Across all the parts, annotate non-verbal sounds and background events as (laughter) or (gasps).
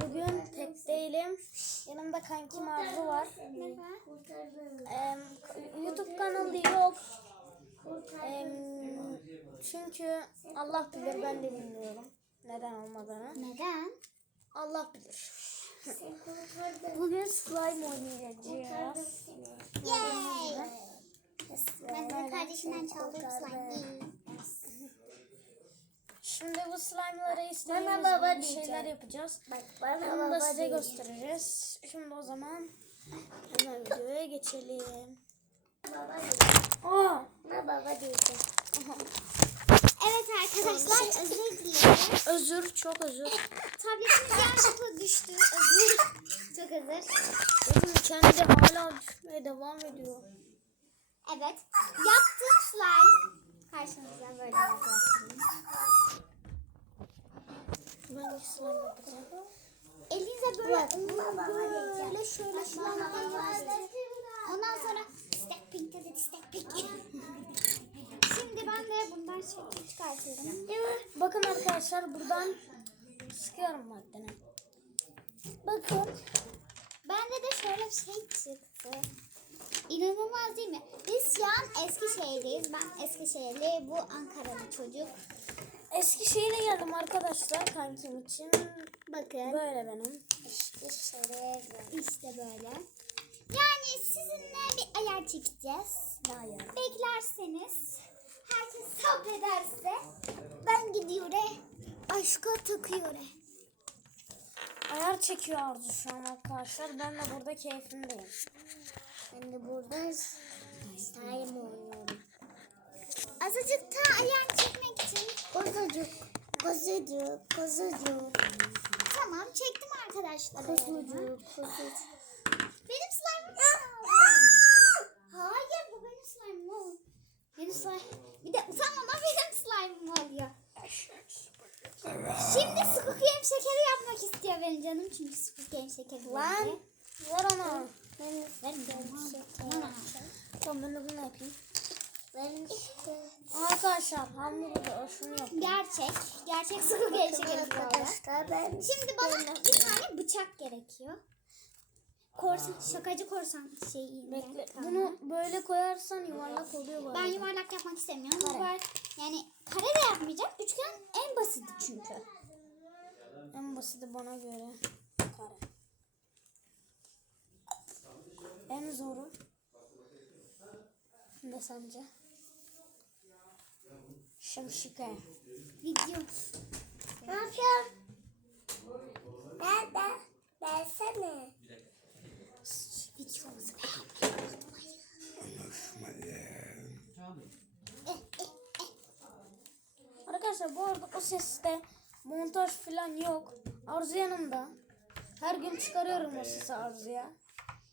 Bugün tek değilim. Yanımda kankim Arzu var. Em, YouTube kanalı yok. Em, çünkü Allah bilir ben de bilmiyorum neden olmadığını. Neden? Allah bilir. (laughs) Bugün slime oynayacağız. Yay! Ben de kardeşinden çaldığım slime. Şimdi bu slime'lara Bana istediğimiz baba bir şeyler diyeceğim. yapacağız. Bak Onu da size göstereceğiz. Şimdi o zaman hemen videoya geçelim. Aa, Bana baba diyeceğim. Evet arkadaşlar özür dilerim. özür, çok özür. Tabletimiz yanlışlıkla düştü. Özür. Çok özür. Bakın kendi hala düşmeye devam ediyor. Evet. Yaptığım slime. Karşınızda böyle yaklaştırayım. Elinize böyle böyle şöyle yapıyorsunuz. Ondan sonra stack pink dedi stack pink. Şimdi ben de bundan şey çıkartıyorum. Bakın arkadaşlar buradan sıkıyorum maddeni. Bakın. Bende de şöyle bir şey çıktı. İnanılmaz değil mi? Biz şu an Eskişehir'deyiz. Ben Eskişehirli, bu Ankaralı çocuk. Eskişehir'e geldim arkadaşlar kankim için. Bakın. Böyle benim. İşte şöyle. İşte böyle. Yani sizinle bir ayar çekeceğiz. Hayır. Beklerseniz, herkes sabrederse ben gidiyorum. Aşka takıyorum. Ayar çekiyor Arzu şu an arkadaşlar. Ben de burada keyfimdeyim. Ben de burada slime oynuyorum. Azıcık da ayağını çekmek için. Kuzucuk, kuzucuk, kuzucuk. Tamam çektim arkadaşlar. Kuzucuk, kuzucuk. Benim slime'ım Hayır bu benim slime'ım oğlum. Benim slime. Bir de utanmadan benim slime'ım oluyor. Şimdi squid game şekeri yapmak istiyor benim canım. Çünkü squid game şekeri Lan böyle. ver onu. Ben ben Tamam. Tamam ben de bunu yapayım. Ben işte. Arkadaşlar hamburger şunu yapayım. Gerçek. Gerçek sıkı gerçek Arkadaşlar ben Şimdi bana bir tane bıçak gerekiyor. Korsan, şakacı korsan şeyi. Bekle. Bunu böyle koyarsan yuvarlak oluyor bu Ben arada. yuvarlak yapmak istemiyorum. Kare. Yuvar, yani kare de yapmayacağım. Üçgen en basiti çünkü. En basiti bana göre kare. En zoru ne sence? Şimşike. Video. ne yapıyorsun? Nerede? Versene. Videomuzu Arkadaşlar bu arada o seste montaj falan yok. Arzu yanımda. Her gün çıkarıyorum o sesi Arzu'ya.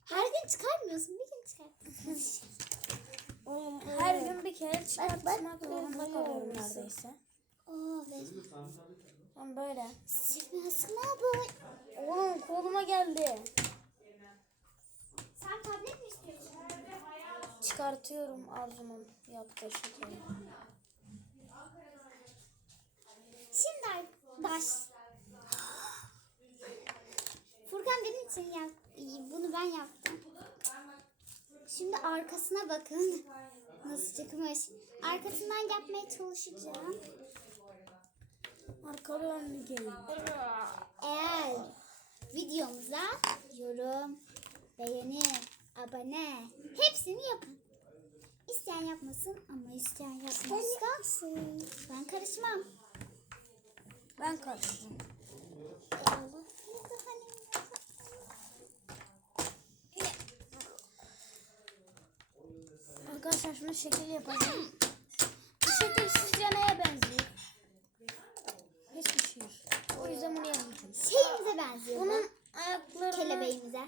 Her gün çıkarmıyorsun. Bir gün çıkar. (laughs) Oğlum her gün bir kere çıkartmak zorunda kalıyorum neredeyse. Oo ver. Ben böyle. Sıkma sıkma bu. Oğlum koluma geldi. Sen tablet mi istiyorsun? Çıkartıyorum Arzu'nun yaptığı şekeri. Şimdi baş. (gasps) Furkan benim için yap. Bunu ben yaptım. Şimdi arkasına bakın. Nasıl çıkmış. Arkasından yapmaya çalışacağım. Arkalı önlü gelin. Eğer videomuza yorum, beğeni, abone hepsini yapın. İsteyen yapmasın ama isteyen yapmazsa ben karışmam. Ben karıştım. Arkadaşlar şunu şekil yapalım. Bu şekil sizce neye benziyor? Hiçbir şey. O yüzden bunu yapmayacağım. Şeyimize benziyor. bu. Bunun ayaklarını... Kelebeğimize.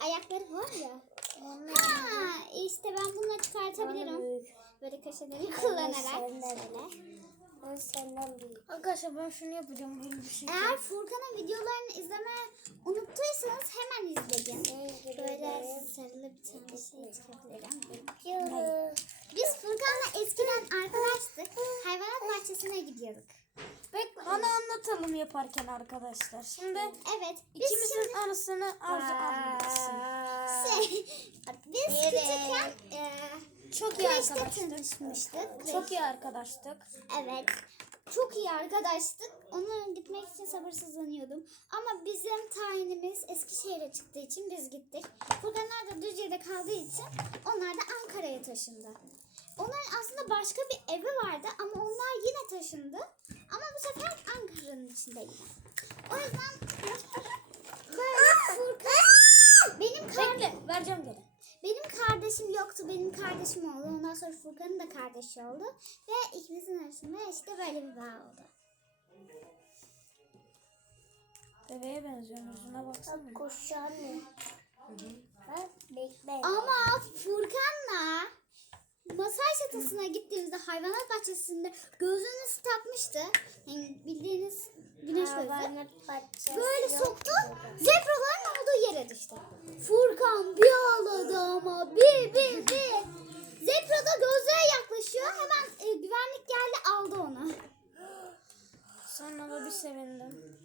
Ayakları var ya. Ha, işte ben bununla çıkartabilirim. Böyle köşeleri kullanarak. Şöyle. Ben senden büyük. Arkadaşlar ben şunu yapacağım. Böyle bir şey. Eğer Furkan'ın videolarını izleme unuttuysanız hemen izleyin. Böyle sarılı bir tane şey çıkabilirim. Biz Furkan'la eskiden arkadaştık. Hayvanat bahçesine gidiyorduk. Bekle Bana anlatalım yaparken arkadaşlar. Şimdi Evet. Biz ikimizin şimdi arasını arzu anlatsın. şey, biz küçükken e, Çok iyi kreşte arkadaştık. tanışmıştık. Çok iyi arkadaştık. Evet. Çok iyi arkadaştık. Onlara gitmek için sabırsızlanıyordum. Ama bizim tayinimiz Eskişehir'e çıktığı için biz gittik. Furkanlar da Düzce'de kaldığı için onlar da Ankara'ya taşındı. Onların aslında başka bir evi vardı ama onlar yine taşındı. Ama bu sefer Ankara'nın içindeydi. O yüzden böyle Furkan benim kar- Bekle vereceğim geri. Benim kardeşim yoktu. Benim kardeşim oldu. Ondan sonra Furkan'ın da kardeşi oldu. Ve ikimizin arasında işte böyle bir bağ oldu. Bebeğe benziyor. Yüzüne baksana. Kuşağı ne? Ama Furkan'la masaj çatısına gittiğimizde hayvanat bahçesinde gözünü takmıştı. Yani bildiğiniz güneş gözü. Böyle soktu. Zebraların olduğu yere düştü. Furkan bir ağladı ama bir bir bir. Zebra da gözlere yaklaşıyor. Hemen e, güvenlik geldi aldı onu. Sonra da bir sevindim.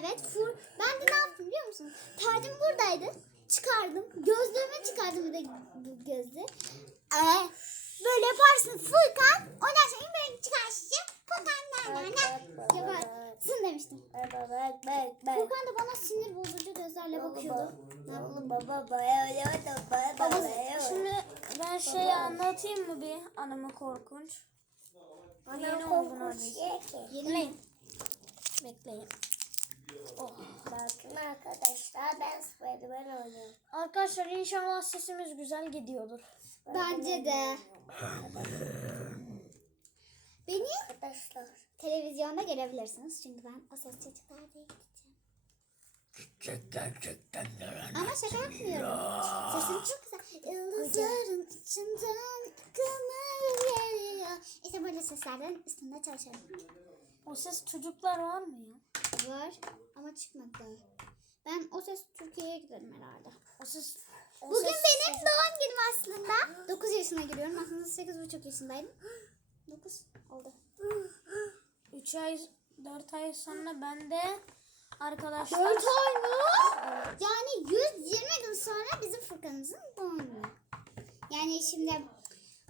Evet, fur. Ben de ne yaptım biliyor musun? Perdim buradaydı. Çıkardım. Gözlüğümü çıkardım bir de bu gözlüğü. Ee, böyle yaparsın Furkan. Ondan sonra böyle çıkarsın. Furkan ne ne ne yaparsın demiştim. Bak bak bak bak. Furkan da bana sinir bozucu gözlerle bakıyordu. Ne yapalım? Baba baba baba baba Şimdi ben şeyi anlatayım mı bir anımı korkunç? Yeni oldu neredeyse. Bekleyin. Bekleyin. Bakın arkadaşlar ben Spiderman oynuyorum. Arkadaşlar inşallah sesimiz güzel gidiyordur. Bence de. Beni Arkadaşlar. Televizyonda görebilirsiniz. Çünkü ben o ses çocuklar diye gideceğim. Ama şaka yapmıyorum. Sesim çok güzel. Yıldızların içinden kımır geliyor. İşte böyle seslerden üstünde çalışıyorum. O ses çocuklar var mı ya? Var ama çıkmadı. Ben o ses Türkiye'ye giderim herhalde. O ses o Bugün ses benim doğum günüm aslında. 9 yaşına giriyorum. Aslında 8,5 yaşındaydım. 9 oldu. 3 ay 4 ay sonra ben de 4 arkadaşlar ay mı? Yani 120 gün sonra bizim Furkan'ımızın doğum günü. Yani şimdi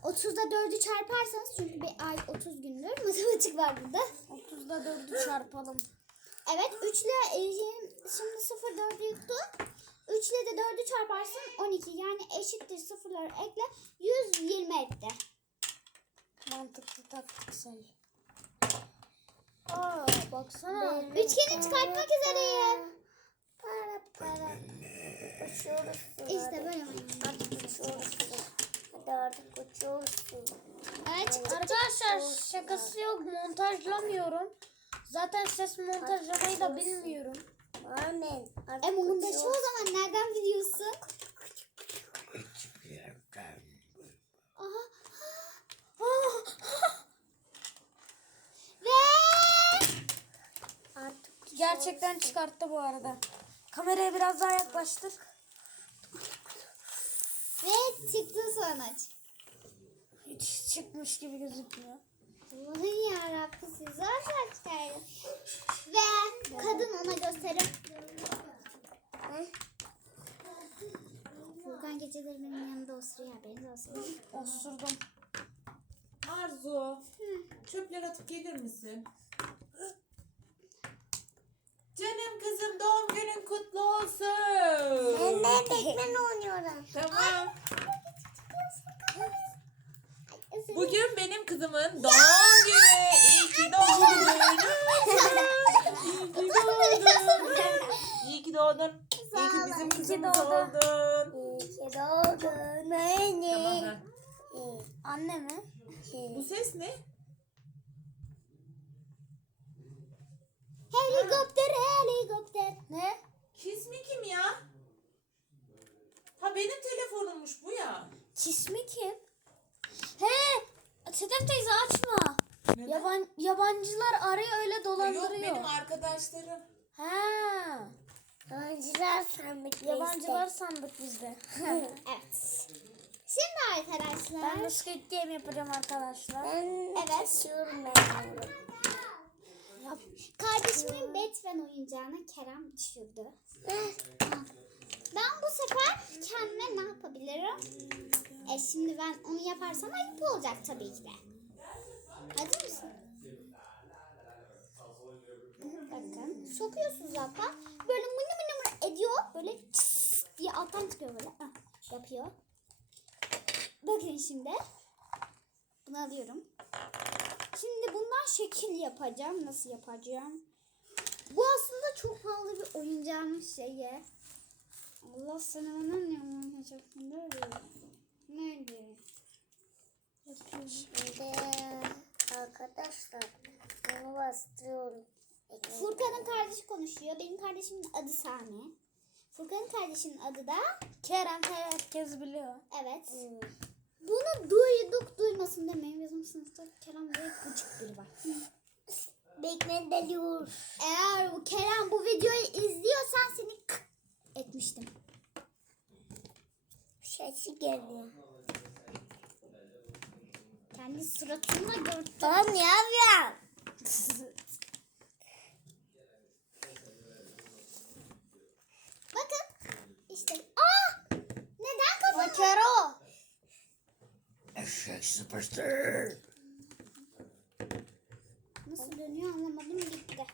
30'da 4'ü çarparsanız çünkü bir ay 30 gündür matematik var burada. 30'da 4'ü çarpalım. Evet 3 ile e, şimdi 0 4'ü yuttu. 3 ile de 4'ü çarparsın 12 yani eşittir sıfırları ekle 120 etti. Mantıklı taktiksel. Aa baksana. Üçgeni çıkartmak üzereyim. Para para. Uçuyoruz. İşte böyle. Artık uçuyoruz. Hadi artık uçuyoruz. Evet. Arkadaşlar şakası yok montajlamıyorum. Zaten ses montajlamayı da bilmiyorum. Amin. Artık E montajı o zaman nereden biliyorsun? Aha. Ve Artık Gerçekten çıkarttı bu arada. Kameraya biraz daha yaklaştık. ve çıktı sonuç. Hiç çıkmış gibi gözükmüyor. Allah'ım yarabbim siz zor çıkardın. Ve kadın ona gösterip Furkan geceleri benim yanımda osuruyor haberiniz olsun. Osurdum. Arzu, çöpleri atıp gelir misin? Canım kızım doğum günün kutlu olsun. Ben de tekmen oynuyorum. Tamam. Bugün benim kızımın doğum günü. İyi ki doğdun. İyi ki doğdun. İyi ki doğdun. İyi ki bizim kızımız oldun. İyi ki doğdun anne. Tamam ver. Anne mi? Bu ses ne? Helikopter helikopter. Ne? Kiss mi kim ya? Ha benim telefonummuş bu ya. Kismi kim? He! Sedef teyze açma. Neden? Yaban, yabancılar arıyor öyle Yok dolandırıyor. benim arkadaşlarım. Ha. Yabancılar sandık. Yabancılar sandık biz de. (laughs) Evet. Şimdi arkadaşlar. ben de Squid Game yapacağım arkadaşlar. Ben Evet. kesiyorum ben. Kardeşimin Batman oyuncağını Kerem düşürdü. Ben bu sefer kendime ne yapabilirim? E şimdi ben onu yaparsam ayıp olacak tabii ki de. Hazır mısın? Bakın sokuyorsunuz zaten. Böyle mını mını mını ediyor. Böyle diye alttan çıkıyor böyle. Yapıyor. Bakın şimdi. Bunu alıyorum. Şimdi bundan şekil yapacağım. Nasıl yapacağım? Bu aslında çok pahalı bir oyuncağın şeyi. Allah sana ne yapacaksın böyle? Nerede? Şimdi arkadaşlar bunu bastırıyorum. Furkan'ın kardeşi konuşuyor. Benim kardeşimin adı Sami. Furkan'ın kardeşinin adı da Kerem herkes biliyor. evet. Hmm. Bunu duyduk duymasın demeyin. Bizim sınıfta Kerem diye gıcık biri var. Bekle deliyor. Eğer bu Kerem bu videoyu izliyorsan seni k- etmiştim. Sesi geliyor. Kendi suratımla gördüm. Tamam ne yapıyorsun? Bakın. İşte. Aa! Neden kafamı? Kero. Eşek süperstar. Nasıl dönüyor anlamadım gitti.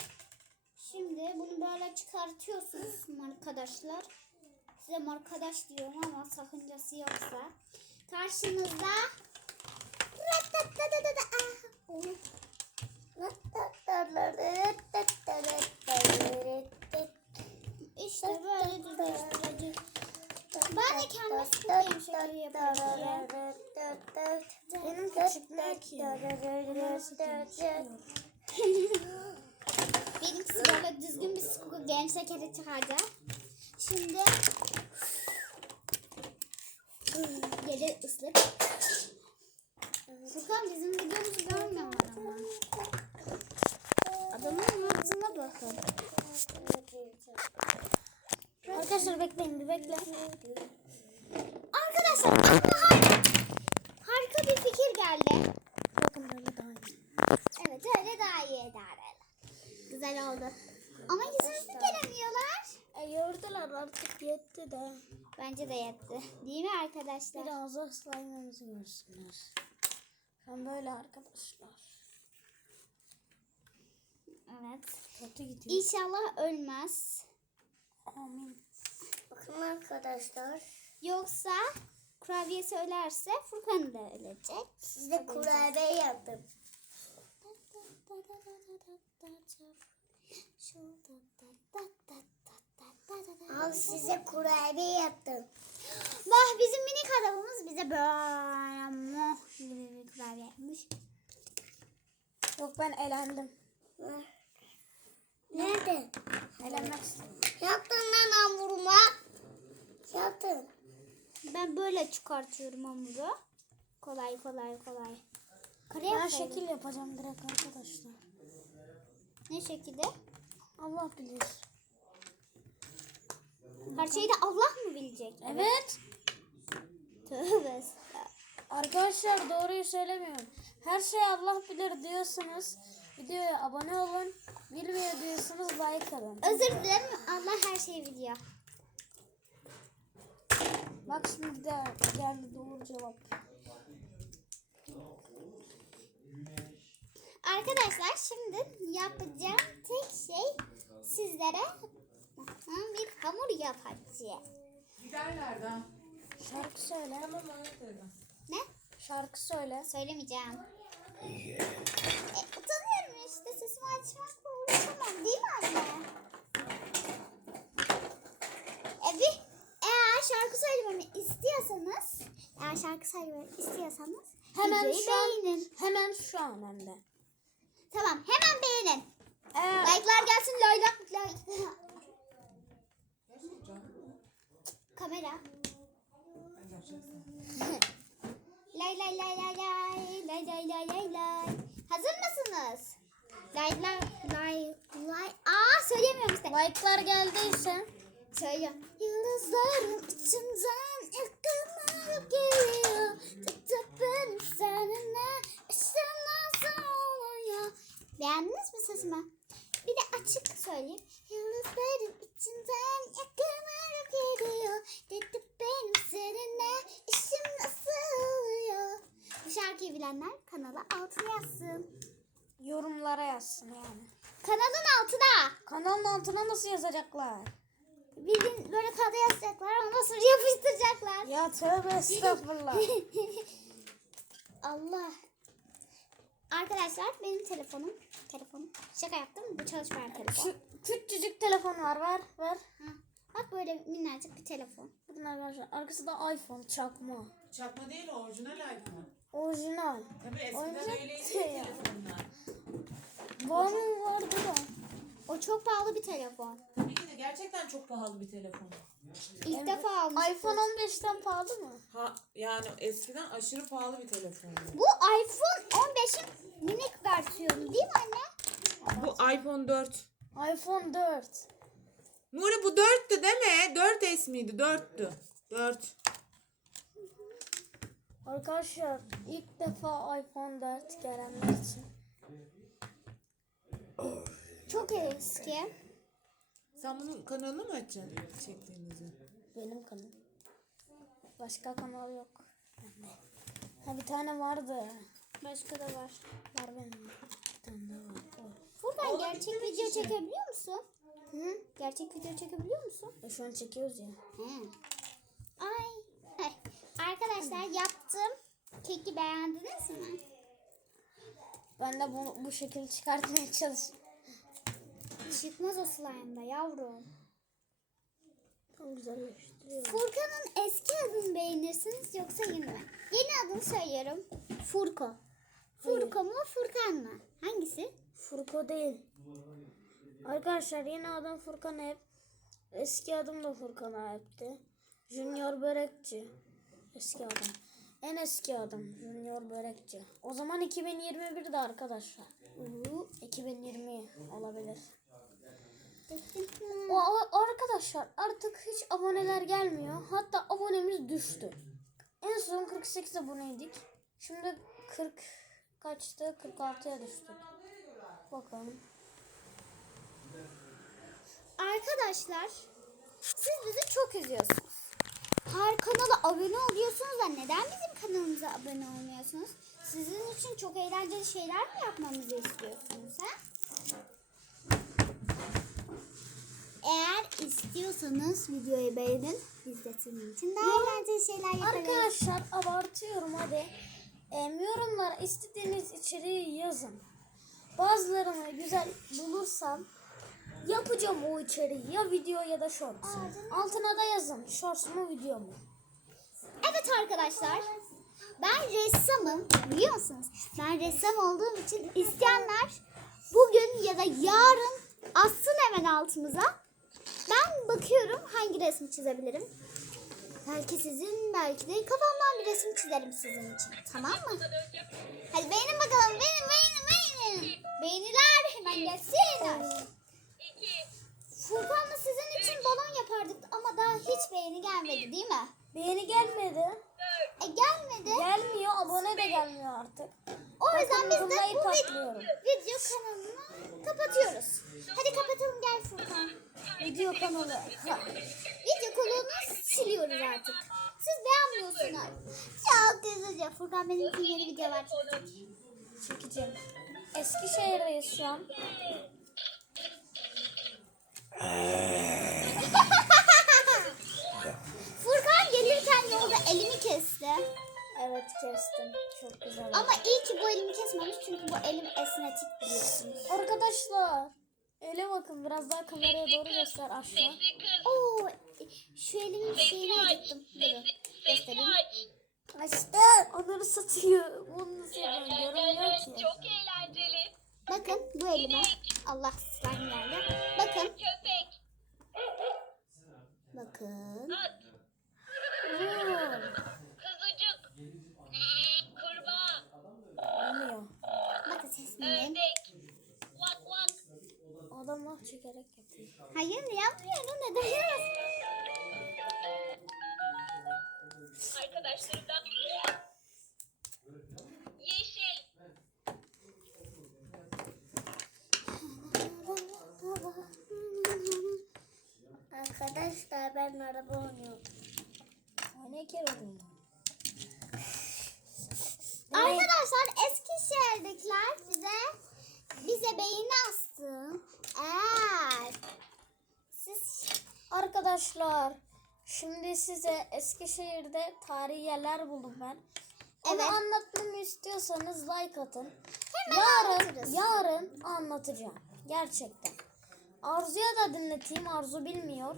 Şimdi bunu böyle çıkartıyorsunuz arkadaşlar. Size arkadaş diyorum ama sakıncası yoksa. Karşınızda. İşte böyle düzleştirici. Ben de kendime sıkıntıyım şekeri yapacağım. Benim küçükler ki. Benimkisi böyle düzgün bir sıkı game şekeri çıkacak. Şimdi gece ıslık. Furkan bizim videomuzu görmüyorlar ama. Adamın anlattığına bakın. Arkadaşlar bekleyin bir bekle. Arkadaşlar harika, harika bir fikir geldi. Bakın böyle daha iyi. Evet öyle daha iyi eder. Güzel oldu. Ama yüzümüzü göremiyorlar. E gördüler artık yetti de. Bence de yetti. Değil mi arkadaşlar? Biraz da slime'ımızı görsünler. Hem böyle arkadaşlar. Evet. Kötü gidiyor. İnşallah ölmez. Amin. Bakın arkadaşlar. Yoksa kurabiye söylerse Furkan da ölecek. Size kurabiye yaptım. Al size kurabiye yaptım. Vah bizim minik adamımız bize böyle moh gibi bir kurabiye yapmış. Yok ben elendim. Nerede? Elenmek istedim. Yaptın lan hamuruma. Yaptın. Ben böyle çıkartıyorum hamuru. Kolay kolay kolay. Karaya Ben şekil yapacağım direkt arkadaşlar. Ne şekilde? Allah bilir. Her şeyi de Allah mı bilecek? Evet. Tövbe. Arkadaşlar doğruyu söylemiyorum. Her şey Allah bilir diyorsunuz. Videoya abone olun. Bilmiyor diyorsunuz like alın. Özür dilerim Allah her şeyi biliyor. Bak şimdi de geldi doğru cevap. Arkadaşlar şimdi yapacağım tek şey sizlere bir hamur yapacağım. Giderlerden. Şarkı söyle. Tamam anlatırım. Ne? Şarkı söyle. Söylemeyeceğim. E, utanıyorum işte sesimi açmakla uğraşamam değil mi anne? E, bir, eğer şarkı söylememi istiyorsanız eğer şarkı söylememi istiyorsanız Hemen videoyu şu an, beğenin. hemen şu an hem de. Tamam hemen beğenin. Eğer Like'lar gelsin lay lay. Kamera. Lay lay lay lay lay lay lay lay lay lay. Hazır mısınız? Lay lay lay. Aa söyleyemiyorum işte. like'lar geldiyse Söylüyorum. Yıldızların içinden ışınlar geliyor. Tutup benim seninle işte nasıl oluyor. Beğendiniz mi sesimi? bir de açık söyleyeyim. Yıldızların içinden yakınlarım geliyor. Dedi benim seninle işim nasıl oluyor? Bu şarkıyı bilenler kanala altına yazsın. Yorumlara yazsın yani. Kanalın altına. Kanalın altına nasıl yazacaklar? Bildiğin böyle kağıda yazacaklar ondan sonra yapıştıracaklar. Ya tövbe estağfurullah. (laughs) Allah. Arkadaşlar benim telefonum. Telefonum. Şaka yaptım. Bu çalışmayan telefon. Şu küçücük telefon var ver ver. Ha. Bak böyle minnacık bir telefon. Bakın arkadaşlar arkası da iPhone çakma. Çakma değil o orijinal iPhone. Orijinal. Tabii eskiden Orijinal öyleydi şey telefonlar. Var mı vardı da. O çok pahalı bir telefon. Tabii ki de gerçekten çok pahalı bir telefon. İlk defa almıştım. iPhone 15'ten pahalı mı? Ha, yani eskiden aşırı pahalı bir telefondu. Bu iPhone 15'in minik versiyonu değil mi anne? Bu iPhone 4. iPhone 4. Nuri bu 4'tü değil mi? 4S miydi? 4'tü. 4. Arkadaşlar ilk defa iPhone 4 gelenler için. Çok eski. Sen bunun kanalını mı açacaksın çektiğinizi? Benim kanalım. Başka kanal yok. Ha bir tane vardı. Başka da var. Var benim. Bir tane daha var. Oğlum, gerçek video kişi. çekebiliyor musun? Hı? Gerçek video çekebiliyor musun? E şu an çekiyoruz ya. Ay. Ay. Arkadaşlar yaptım. Keki beğendiniz mi? Ben de bu, bu şekilde çıkartmaya çalışıyorum. Çıkmaz o slime'da yavrum. Çok güzelleştiriyor. Furkan'ın eski adını beğenirsiniz yoksa yeni mi? Yeni adını söylüyorum. Furko. Furko mu Furkan mı? Hangisi? Furko değil. Arkadaşlar yeni adım Furkan hep. Eski adım da Furkan hepti. Junior Börekçi. Eski adım. En eski adım Junior Börekçi. O zaman 2021'de arkadaşlar. Uhu, 2020 olabilir. O, o- arkadaşlar artık hiç aboneler gelmiyor. Hatta abonemiz düştü. En son 48 aboneydik. Şimdi 40 kaçtı? 46'ya düştük. Bakalım. Arkadaşlar siz bizi çok üzüyorsunuz. Her kanala abone oluyorsunuz da neden bizim kanalımıza abone olmuyorsunuz? Sizin için çok eğlenceli şeyler mi yapmamızı istiyorsunuz ha? Eğer istiyorsanız videoyu beğenin. Sizin için daha eğlenceli şeyler yaparız. Arkadaşlar abartıyorum hadi. Em, yorumlara istediğiniz içeriği yazın. Bazılarını güzel bulursam yapacağım o içeriği ya video ya da short. Altına da yazın shorts mu video mu? Evet arkadaşlar. Ben ressamım. Biliyor musunuz? Ben ressam olduğum için isteyenler bugün ya da yarın assın hemen altımıza. Ben bakıyorum hangi resmi çizebilirim. Belki sizin, belki de kafamdan bir resim çizerim sizin için. Tamam mı? Hadi beğenin bakalım. Beğenin, beğenin, beğenin. Beğeniler hemen gelsin. Furkan'la sizin için balon yapardık ama daha hiç beğeni gelmedi değil mi? Beğeni gelmedi. E gelmedi. Gelmiyor abone de gelmiyor artık. O yüzden biz de bu vid- patlıyorum. video kanalını kapatıyoruz. Hadi kapatalım gel Furkan. Video kanalı. Ha. Video kanalını siliyoruz artık. Siz beğenmiyorsunuz. Çok üzücü. Furkan benim için yeni videolar çekecek. Çekeceğim. Eskişehir'deyiz şu an. Furkan gelirken yolda elimi kesti. Evet kestim. Çok güzel. Ama iyi ki bu elimi kesmemiş çünkü bu elim esnetik biliyorsunuz. Arkadaşlar. Ele bakın biraz daha kameraya doğru göster aşağı. Oo, şu elimin şeyini acıttım. Durun göstereyim. İşte onları satıyor. Bunu satıyor. Görünmüyor ki. Çok eğlenceli. Bakın bu elime. Allah slime geldi. Köpek. Bakın. At. Kızıcık. Kurbağa. Olmuyor. Bakın sesini. Ördek. Vak vak. Adam laf çekerek yapıyor. Hayır yapmıyorum. Neden? Arkadaşlarımdan. Yeşil. Arkadaşlar ben araba oynuyorum. Ne kere oldu? Arkadaşlar Eskişehir'dekiler bize bize beğeni astı. Eğer siz Arkadaşlar şimdi size Eskişehir'de tarihi yerler buldum ben. Onu Evet. anlatmamı istiyorsanız like atın. Hemen yarın, anlatırız. yarın anlatacağım. Gerçekten. Arzu'ya da dinleteyim. Arzu bilmiyor.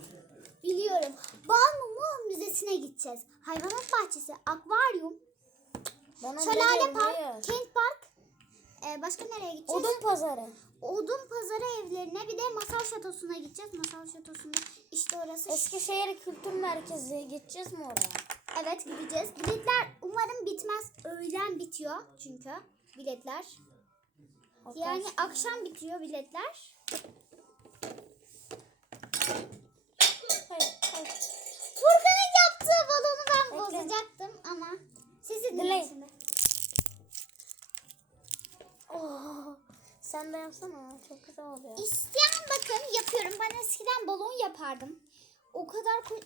biliyorum Balmumu Müzesi'ne gideceğiz. Hayvanat bahçesi, akvaryum, onu şelale park, kent park. Ee, başka nereye gideceğiz? Odun pazarı. Odun pazarı evlerine bir de masal şatosuna gideceğiz. Masal şatosunda işte orası. Eskişehir Kültür Merkezi gideceğiz mi oraya? Evet gideceğiz. Biletler umarım bitmez. Öğlen bitiyor çünkü biletler. Yani akşam bitiyor biletler. Furkan'ın yaptığı balonu ben Bekle. bozacaktım ama sizi Dinleyin. Oh, sen de yapsana. Çok güzel oluyor. İsteyen bakın yapıyorum. Ben eskiden balon yapardım. O kadar ko-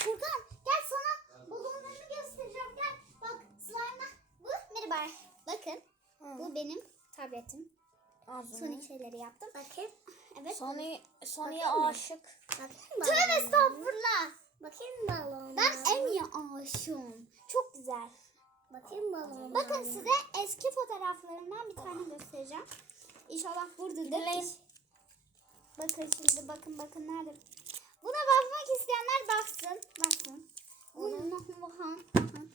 Furkan gel sana balonlarını göstereceğim. Gel bak slime'la. Bu merhaba. Bakın bu benim tabletim. Arzu'nun. Sonic şeyleri yaptım. Bakayım. Evet. Sony, Sony'ye aşık. Bakayım Tövbe estağfurullah. Bakayım balon. Ben en iyi aşığım. Çok güzel. Bakayım balon. Bakın size eski fotoğraflarımdan bir tane göstereceğim. İnşallah buradadır. Dinleyin. Bakın şimdi bakın bakın nerede? Buna bakmak isteyenler baksın. Baksın. Bunu bakın. bakın.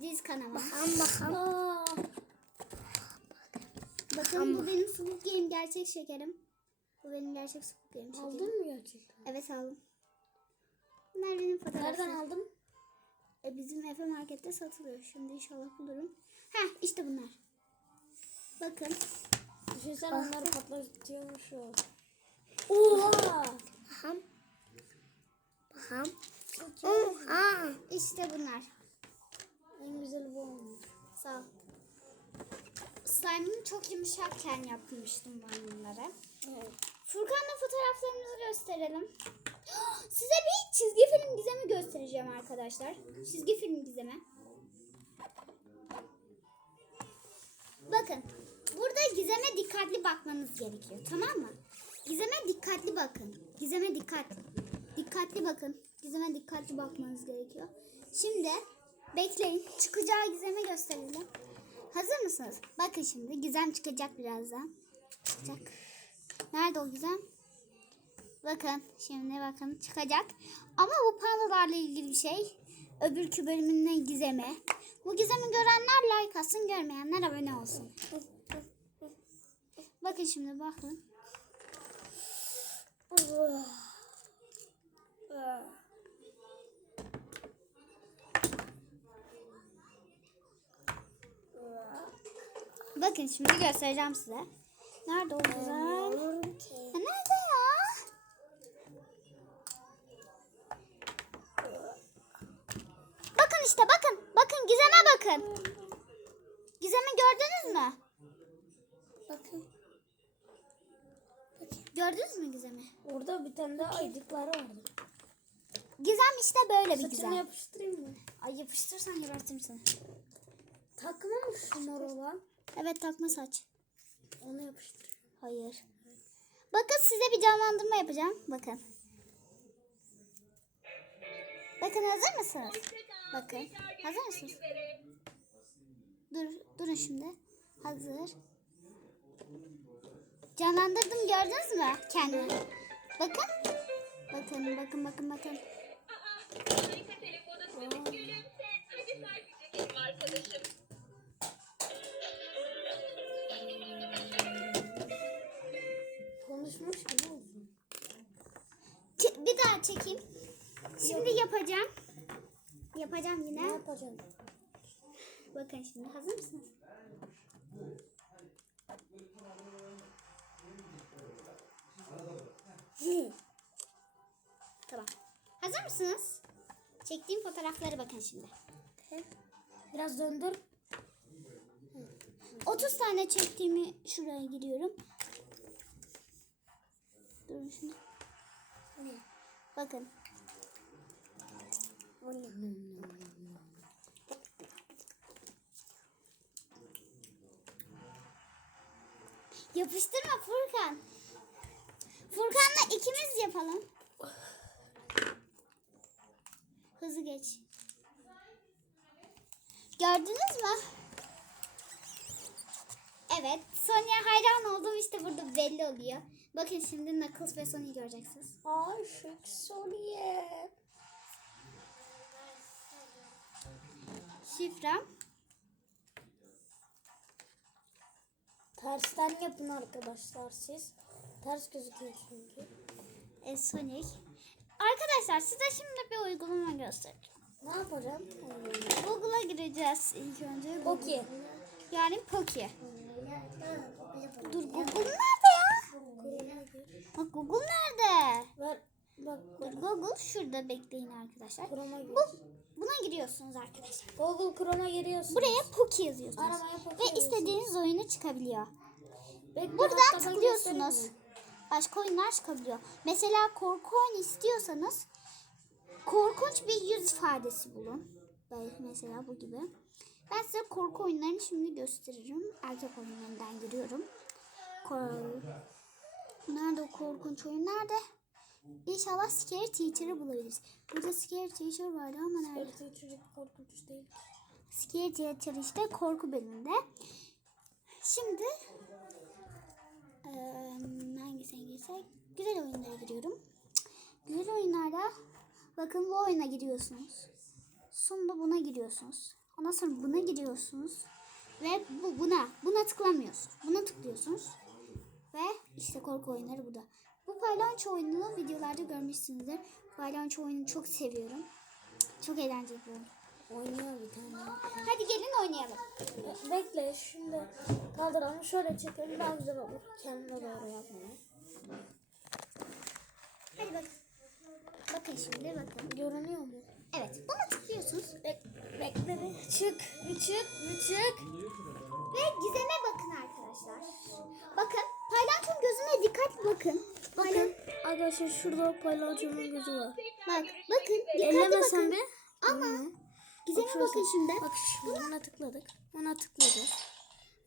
Diz kanama. Bakalım bakalım. Bakın bu benim Squid Game gerçek şekerim. Bu benim gerçek Squid Game şekerim. Aldın mı gerçekten? Evet aldım. Bunlar benim fotoğraflarım. Nereden aldın? E, bizim Efe Market'te satılıyor. Şimdi inşallah bulurum. Heh işte bunlar. Bakın. Düşünsene onları patlatıyormuş o. Oha! Bakalım. Bakalım. Oha. İşte bunlar. En güzeli bu olmuş. Sağ ol. Slime'ını çok yumuşakken yapmıştım ben bunları. Evet. Furkan'la fotoğraflarımızı gösterelim. (gasps) Size bir çizgi film gizemi göstereceğim arkadaşlar. Çizgi film gizemi. Bakın. Burada gizeme dikkatli bakmanız gerekiyor. Tamam mı? Gizeme dikkatli bakın. Gizeme dikkat. Dikkatli bakın. Gizeme dikkatli bakmanız gerekiyor. Şimdi bekleyin. Çıkacağı gizemi gösterelim. Hazır mısınız? Bakın şimdi gizem çıkacak birazdan. Çıkacak. Nerede o gizem? Bakın şimdi bakın çıkacak. Ama bu pandalarla ilgili bir şey. Öbürkü bölümünün gizemi. Bu gizemi görenler like atsın görmeyenler abone olsun. Bakın şimdi bakın. Bakın şimdi göstereceğim size. Nerede o? Ha, nerede ya? Bakın işte bakın. Bakın Gizem'e bakın. Gizem'i gördünüz mü? Bakın. Gördünüz mü Gizem'i? Orada bir tane daha aydıkları vardı. Gizem işte böyle bir Saçını Gizem. yapıştırayım mı? Ay yapıştırsan gebertirim seni. Takma mı şu mor olan? Evet takma saç. Onu yapıştır. Hayır. Bakın size bir canlandırma yapacağım. Bakın. Bakın hazır mısınız? Bakın. Hazır mısınız? Dur, durun şimdi. Hazır. Canlandırdım gördünüz mü kendimi? Bakın. Bakın, bakın, bakın, bakın. Konuşmuş gibi olsun. Ç- bir daha çekeyim. Şimdi yapacağım. Yapacağım Ne yine. yapacağım? Bakın şimdi hazır mısınız? Tamam. Hazır mısınız? Çektiğim fotoğraflara bakın şimdi. Biraz döndür. 30 tane çektiğimi şuraya giriyorum. Durun şimdi. Bakın. Yapıştırma Furkan. Furkan'la ikimiz yapalım. Hızlı geç. Gördünüz mü? Evet. Sonya hayran oldum işte burada belli oluyor. Bakın şimdi Knuckles ve Sony'i göreceksiniz. Aşık Soniye. Şifrem. Tersten yapın arkadaşlar siz. Ters gözüküyor çünkü. E, Sonic. Arkadaşlar size şimdi bir uygulama göstereceğim. Ne yapacağım? Google'a gireceğiz ilk önce. Poki. Yani Poki. Dur Google nerede ya? Bak Google nerede? Ver. Bak Dur Google şurada bekleyin arkadaşlar. Bu, buna giriyorsunuz arkadaşlar. Google Chrome'a giriyorsun. Buraya Poki yazıyorsunuz. Poki Ve istediğiniz oyunu çıkabiliyor. Bekle, ben tıklıyorsunuz. Başka oyunlar çıkabiliyor. Mesela korku oyunu istiyorsanız korkunç bir yüz ifadesi bulun. Böyle mesela bu gibi. Ben size korku oyunlarını şimdi gösteririm. Erkek oyunlarından giriyorum. Kor Nerede o korkunç oyun? Nerede? İnşallah Scare Teacher'ı bulabiliriz. Burada Scare Teacher vardı ama nerede? Evet, çocuk korkunç değil. Scare Theater işte korku bölümünde. Şimdi eee hangisine girsek? Güzel oyunlara giriyorum. Güzel oyunlarda bakın bu oyuna giriyorsunuz. Sonra buna giriyorsunuz. Ondan sonra buna giriyorsunuz. Ve bu buna buna tıklamıyorsunuz. Buna tıklıyorsunuz. Ve işte korku oyunları burada. Bu paylanço oyununu videolarda görmüşsünüzdür. Paylanço oyununu çok seviyorum. Çok eğlenceli bir oyun. Oynuyor bir tane. Hadi gelin oynayalım. Bekle şimdi kaldıralım şöyle çekelim daha güzel olur. Kendine doğru yapmaya. Hadi bakın. Bakın şimdi bakın. Görünüyor mu? Evet buna tıklıyorsunuz. Bek bekle bir çık bir çık bir çık. Ve gizeme bakın arkadaşlar. Bakın paylaşım gözüne dikkatli bakın. Bakın arkadaşlar şurada paylaşımın gözü var. Bak bakın dikkatli Elleme bakın. bir. Ama Hı. Gizeme şurası. bakın şimdi. Bak şimdi ona tıkladık. Ona tıkladık.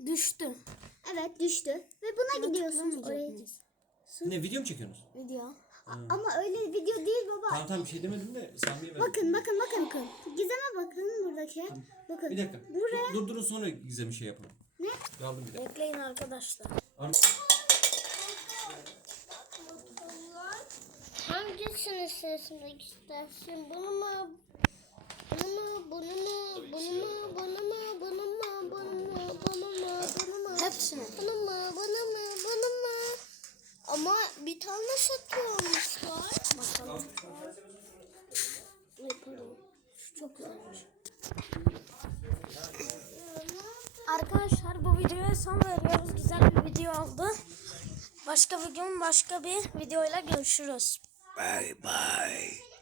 Düştü. Evet düştü. Ve buna gidiyorsunuz tıklamayacak oraya. Ne video mu çekiyorsunuz? Video. Ama öyle video değil baba. Tamam tamam bir şey demedim de Sami'ye. Bakın bakın bakın. bakın. Gizeme bakın buradaki. Bakın. Bir dakika. Buraya. Dur, durdurun sonra Gizem'i şey yapalım. Ne? Kaldım bir dakika. Bekleyin arkadaşlar. Ar- Hangisini seçmek istersin? Bunu mu? Bunu mu? Bunu mu? Bunu mu? Bunu mu? Bunu mu? Bunu mu? Bunu mu? Bunu mu? Hepsini. Bunu mu? Bunu mu? Bunu mu? Ama bir tane satıyormuşlar. Bakalım. Şu çok güzelmiş. Arkadaşlar bu videoya son veriyoruz. Güzel bir video oldu. Başka bir gün başka bir videoyla görüşürüz. Bye bye.